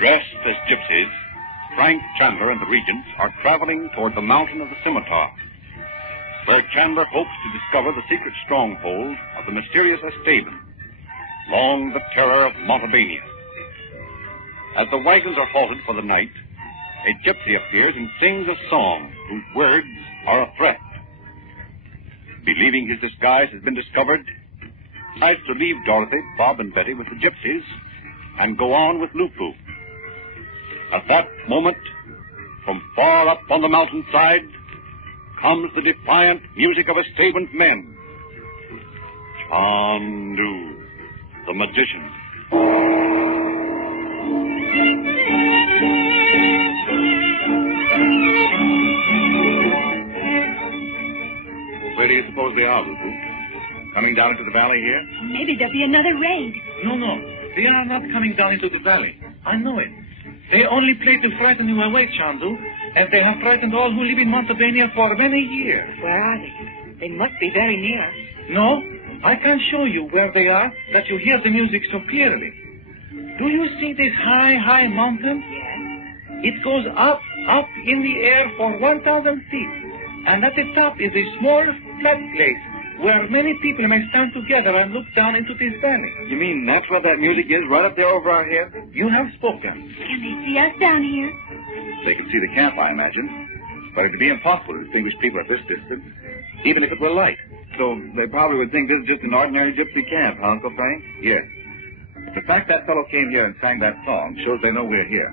Dressed as gypsies, Frank, Chandler, and the Regents are traveling toward the Mountain of the Scimitar, where Chandler hopes to discover the secret stronghold of the mysterious Esteban, long the terror of Montevideo. As the wagons are halted for the night, a gypsy appears and sings a song whose words are a threat. Believing his disguise has been discovered, he decides to leave Dorothy, Bob, and Betty with the gypsies and go on with Lupu. At that moment, from far up on the mountainside, comes the defiant music of Esteban's men. Chandu, the Magician. Where do you suppose they are, Lupu? Coming down into the valley here? Maybe there'll be another raid. No. They are not coming down into the valley. I know it. They only play to frighten you away, Chandu, as they have frightened all who live in Montevideo for many years. Where are they? They must be very near. No, I can show you where they are, that you hear the music so clearly. Do you see this high mountain? Yes. It goes up in the air for 1,000 feet. And at the top is a small, flat place where many people may stand together and look down into this valley. You mean that's where that music is, right up there over our heads? You have spoken. Can they see us down here? They can see the camp, I imagine. But it'd be impossible to distinguish people at this distance, even if it were light. So they probably would think this is just an ordinary gypsy camp, huh, Uncle Frank? Yes. The fact that fellow came here and sang that song shows they know we're here.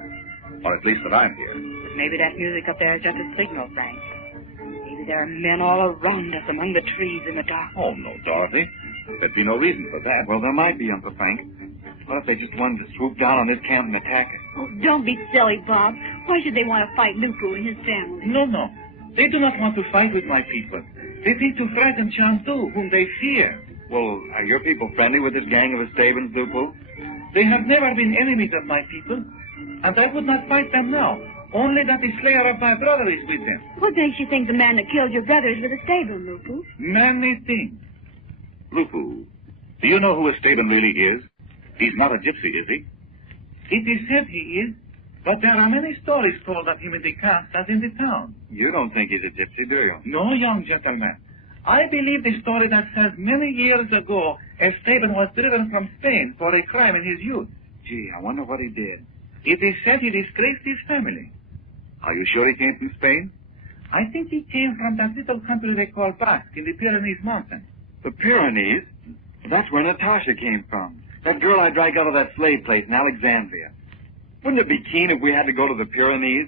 Or at least that I'm here. But maybe that music up there is just a signal, Frank. Maybe there are men all around us among the trees in the dark. Oh, no, Dorothy. There'd be no reason for that. Well, there might be, Uncle Frank. What if they just wanted to swoop down on this camp and attack it? Oh, don't be silly, Bob. Why should they want to fight Lupu and his family? No. They do not want to fight with my people. They think to frighten Chandu, whom they fear. Well, are your people friendly with this gang of Estebans, Lupu? They have never been enemies of my people, and I would not fight them now. Only that the slayer of my brother is with them. What makes you think the man that killed your brother is with Esteban, Lupu? Many things. Lupu, do you know who Esteban really is? He's not a gypsy, is he? It is said he is, but there are many stories told of him in the camp as in the town. You don't think he's a gypsy, do you? No, young gentleman. I believe the story that says many years ago Esteban was driven from Spain for a crime in his youth. Gee, I wonder what he did. It is said he disgraced his family. Are you sure he came from Spain? I think he came from that little country they call Basque in the Pyrenees Mountains. The Pyrenees? That's where Natasha came from. That girl I dragged out of that slave place in Alexandria. Wouldn't it be keen if we had to go to the Pyrenees?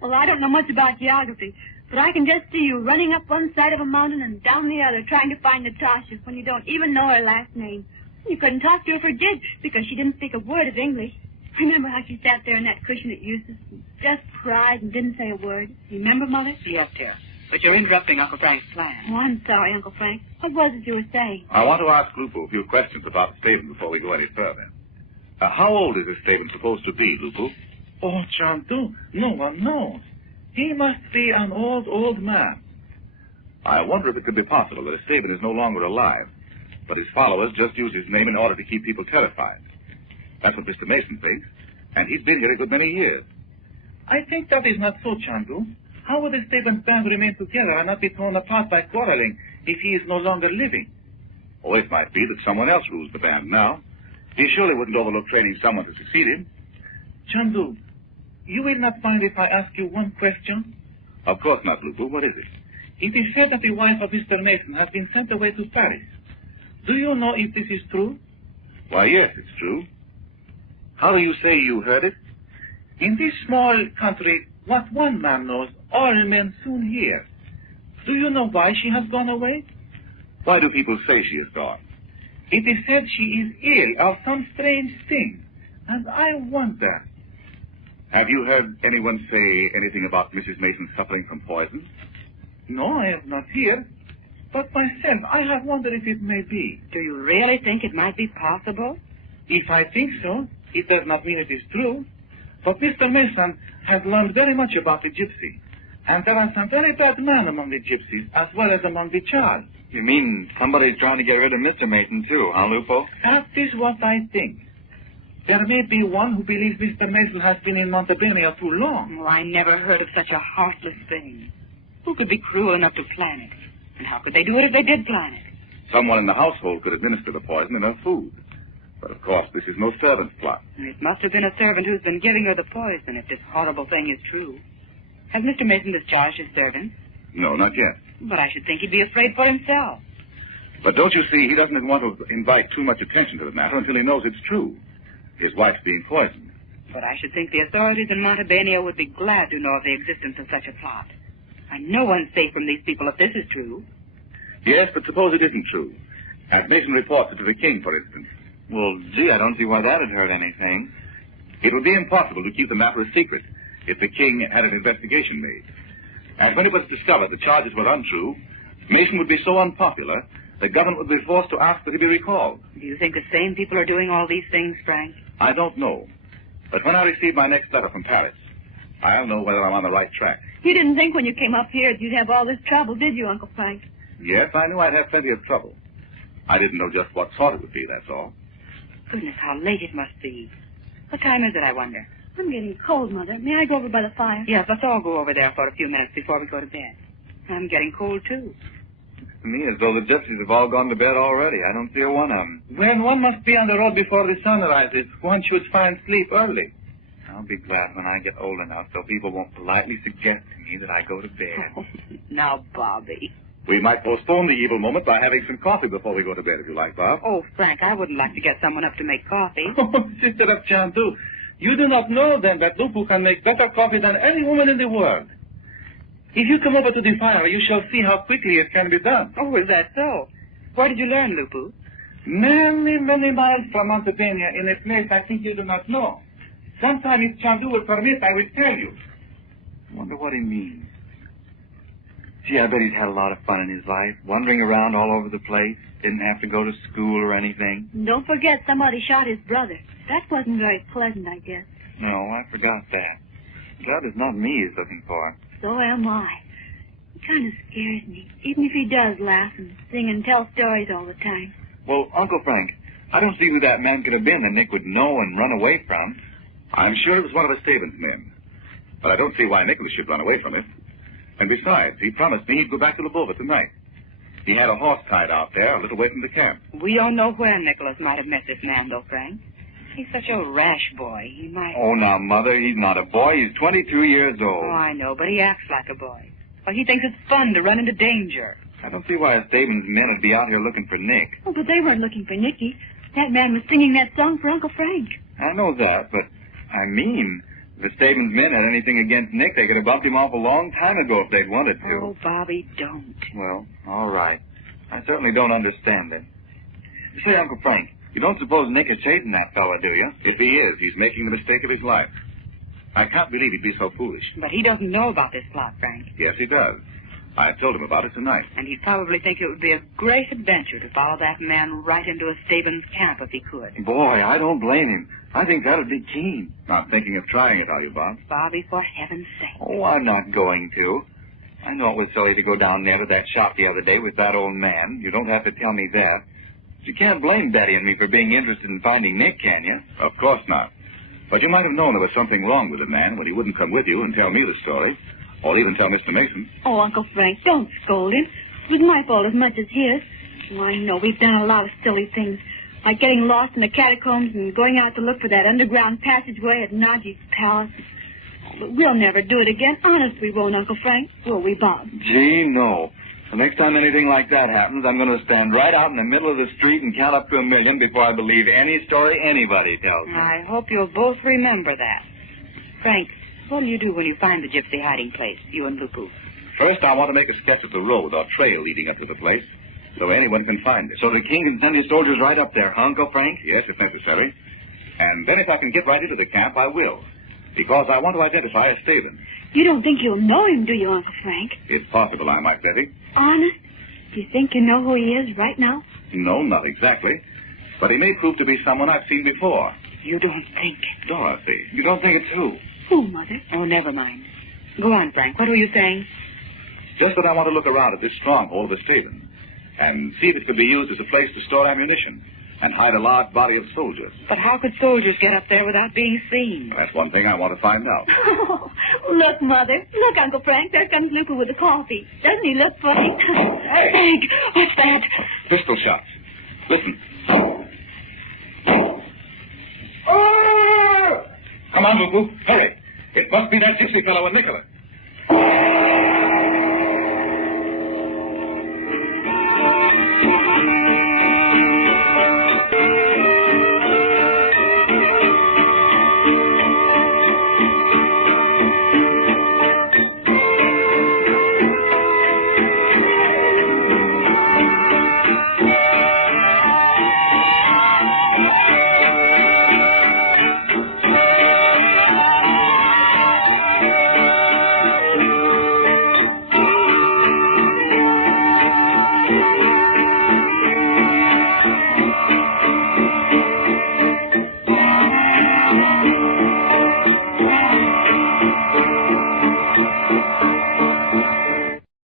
Well, I don't know much about geography, but I can just see you running up one side of a mountain and down the other trying to find Natasha when you don't even know her last name. You couldn't talk to her if you did because she didn't speak a word of English. Remember how she sat there in that cushion at Eustace and just cried and didn't say a word? Remember, Mother? Yes, dear. But you're interrupting Uncle Frank's plan. Oh, I'm sorry, Uncle Frank. What was it you were saying? I want to ask Lupu a few questions about Esteban before we go any further. How old is Esteban supposed to be, Lupu? Oh, Chandu, no one knows. He must be an old man. I wonder if it could be possible that Esteban is no longer alive, but his followers just use his name in order to keep people terrified. That's what Mr. Mason thinks, and he's been here a good many years. I think that is not so, Chandu. How would Esteban's band remain together and not be torn apart by quarreling if he is no longer living? Oh, it might be that someone else rules the band now. He surely wouldn't overlook training someone to succeed him. Chandu, you will not mind if I ask you one question? Of course not, Lupu. What is it? It is said that the wife of Mr. Mason has been sent away to Paris. Do you know if this is true? Why, yes, it's true. How do you say you heard it? In this small country, what one man knows, all men soon hear. Do you know why she has gone away? Why do people say she is gone? It is said she is ill of some strange thing. And I wonder. Have you heard anyone say anything about Mrs. Mason suffering from poison? No, I have not heard. But myself, I have wondered if it may be. Do you really think it might be possible? If I think so, it does not mean it is true. But Mr. Mason has learned very much about the gypsy. And there are some very bad men among the gypsies, as well as among the child. You mean somebody's trying to get rid of Mr. Mason, too, huh, Lupo? That is what I think. There may be one who believes Mr. Mason has been in Montebello too long. Oh, I never heard of such a heartless thing. Who could be cruel enough to plan it? And how could they do it if they did plan it? Someone in the household could administer the poison in her food. But, of course, this is no servant's plot. It must have been a servant who's been giving her the poison if this horrible thing is true. Has Mr. Mason discharged his servants? No, not yet. But I should think he'd be afraid for himself. But don't you see, he doesn't want to invite too much attention to the matter until he knows it's true. His wife's being poisoned. But I should think the authorities in Montebello would be glad to know of the existence of such a plot. And no one's safe from these people if this is true. Yes, but suppose it isn't true. And Mason reports it to the king, for instance. Well, gee, I don't see why that'd hurt anything. It would be impossible to keep the matter a secret if the king had an investigation made. And when it was discovered the charges were untrue, Mason would be so unpopular, the government would be forced to ask that he be recalled. Do you think the same people are doing all these things, Frank? I don't know. But when I receive my next letter from Paris, I'll know whether I'm on the right track. You didn't think when you came up here that you'd have all this trouble, did you, Uncle Frank? Yes, I knew I'd have plenty of trouble. I didn't know just what sort it would be, that's all. Goodness, how late it must be. What time is it, I wonder? I'm getting cold, Mother. May I go over by the fire? Yes, let's all go over there for a few minutes before we go to bed. I'm getting cold, too. To me, as though the gypsies have all gone to bed already. I don't see a one of them. When one must be on the road before the sun rises, one should find sleep early. I'll be glad when I get old enough so people won't politely suggest to me that I go to bed. Oh, now, Bobby. We might postpone the evil moment by having some coffee before we go to bed, if you like, Bob. Oh, Frank, I wouldn't like to get someone up to make coffee. Oh, Sister of Chandu, you do not know then that Lupu can make better coffee than any woman in the world. If you come over to the fire, you shall see how quickly it can be done. Oh, is that so? Where did you learn, Lupu? Many, many miles from Montebello in a place I think you do not know. Sometime, if Chandu will permit, I will tell you. I wonder what he means. Gee, I bet he's had a lot of fun in his life, wandering around all over the place. Didn't have to go to school or anything. Don't forget somebody shot his brother. That wasn't very pleasant, I guess. No, I forgot that. Glad it's not me he's looking for. So am I. It kind of scares me, even if he does laugh and sing and tell stories all the time. Well, Uncle Frank, I don't see who that man could have been that Nick would know and run away from. I'm sure it was one of the Stavens men. But I don't see why Nicholas should run away from it. And besides, he promised me he'd go back to Lubova tonight. He had a horse tied out there a little way from the camp. We don't know where Nicholas might have met this man, though, Frank. He's such a rash boy. He might... Oh, now, Mother, he's not a boy. He's 22 years old. Oh, I know, but he acts like a boy. Well, he thinks it's fun to run into danger. I don't see why a Stavens men would be out here looking for Nick. Oh, but they weren't looking for Nicky. That man was singing that song for Uncle Frank. I know that, but I mean, if the Stavens men had anything against Nick, they could have bumped him off a long time ago if they'd wanted to. Oh, Bobby, don't. Well, all right. I certainly don't understand it. You say, Uncle Frank, you don't suppose Nick is chasing that fella, do you? If he is, he's making the mistake of his life. I can't believe he'd be so foolish. But he doesn't know about this plot, Frank. Yes, he does. I told him about it tonight. And he'd probably think it would be a great adventure to follow that man right into a Stavens camp if he could. Boy, I don't blame him. I think that'd be keen. Not thinking of trying it, are you, Bob? Bobby, for heaven's sake. Oh, I'm not going to. I know it was silly to go down there to that shop the other day with that old man. You don't have to tell me that. You can't blame Daddy and me for being interested in finding Nick, can you? Of course not. But you might have known there was something wrong with the man when he wouldn't come with you and tell me the story. Or even tell Mr. Mason. Oh, Uncle Frank, don't scold him. It was my fault as much as his. Oh, I know we've done a lot of silly things, like getting lost in the catacombs and going out to look for that underground passageway at Naji's palace. Oh, but we'll never do it again. Honest, we won't, Uncle Frank. Will we, Bob? Gee, no. The next time anything like that happens, I'm going to stand right out in the middle of the street and count up to 1,000,000 before I believe any story anybody tells me. I hope you'll both remember that. Frank, what'll you do when you find the gypsy hiding place, you and Lupu? First, I want to make a sketch of the road or trail leading up to the place. so anyone can find it. So the king can send his soldiers right up there, huh, Uncle Frank? Yes, if necessary. And then if I can get right into the camp, I will. Because I want to identify Esteban. You don't think you'll know him, do you, Uncle Frank? It's possible I might, Betty. Honest? Do you think you know who he is right now? No, not exactly. But he may prove to be someone I've seen before. You don't think. Dorothy. You don't think it's who? Who, Mother? Oh, never mind. Go on, Frank. What were you saying? Just that I want to look around at this stronghold of Esteban and see if it could be used as a place to store ammunition and hide a large body of soldiers. But how could soldiers get up there without being seen? That's one thing I want to find out. Oh, look, Mother. Look, Uncle Frank. There comes Luca with the coffee. Doesn't he look funny? Hey! Frank, what's that? Pistol shots. Listen. Come on, Luku. Hurry. It must be that gypsy fellow and Nicola.